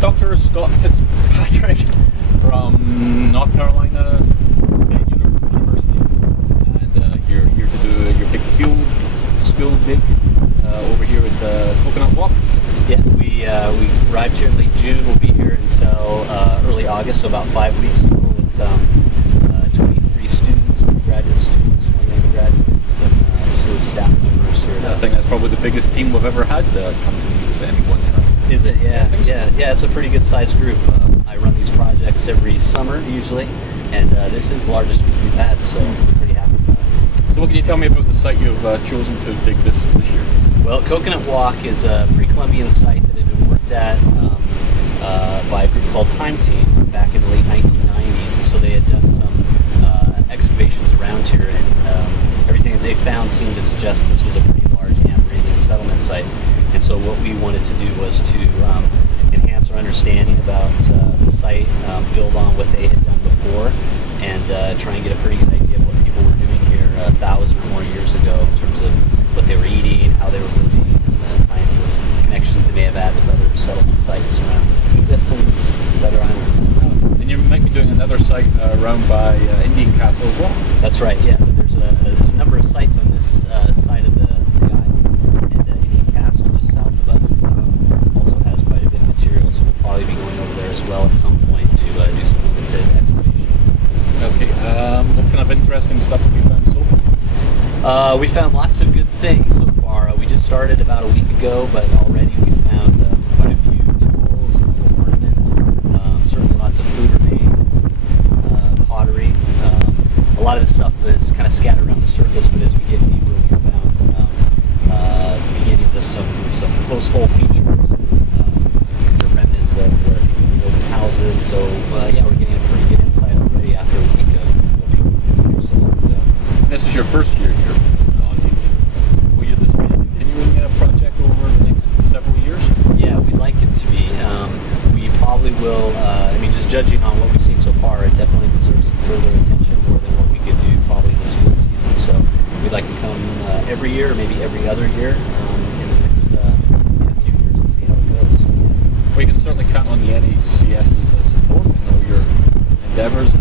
Dr. Scott Fitzpatrick from North Carolina State University, and you're here to do your big field school dig over here at Coconut Walk. Yeah, we arrived here in late June. We'll be here until early August, so about 5 weeks with 23 students, graduate students, 20 undergraduates, and a slew of staff members here. I think that's probably the biggest team we've ever had come to Nevis at any one time. Is it? Yeah, I think so. yeah. It's a pretty good sized group. I run these projects every summer usually, and this is the largest group we've had, so I'm pretty happy about it. So what can you tell me about the site you've chosen to dig this year? Well, Coconut Walk is a pre-Columbian site that had been worked at by a group called Time Team back in the late 1990s, and so they had done some excavations around here, and everything that they found seemed to suggest this was a pretty large Amerindian settlement site. And so what we wanted to do was to enhance our understanding about the site, build on what they had done before, and try and get a pretty good idea of what people were doing here 1,000 or more years ago in terms of what they were eating, how they were living, and the kinds of connections they may have had with other settlement sites around Nevis and these other islands. And you might be doing another site around by Indian Castle as well. That's right, yeah. There's a number of sites on this side of the island, and Indian Castle just south of us also has quite a bit of material, so we'll probably be going over there as well at some point to do some limited excavations. Okay, what kind of interesting stuff have you found so far? We found lots of good things so far. We just started about a week ago, but already we found quite a few tools, ornaments, certainly lots of food remains, pottery. A lot of the stuff is kind of scattered around the surface, but as we get deeper, we found beginnings of some post-hole features, the remnants of where people were building houses. So yeah, we're getting a pretty good insight already after a week of what people were doing here. So this is your first year here on YouTube. Will you just be continuing a project over the next several years? yeah, we'd like it to be. We probably will. I mean, just judging on what we've seen so far, it definitely deserves some further attention, more than what we could do probably this field season. So we'd like to come every year, or maybe every other year, in the next few years and see how it goes. Well, you can certainly count on the NHCS's support and all your endeavors.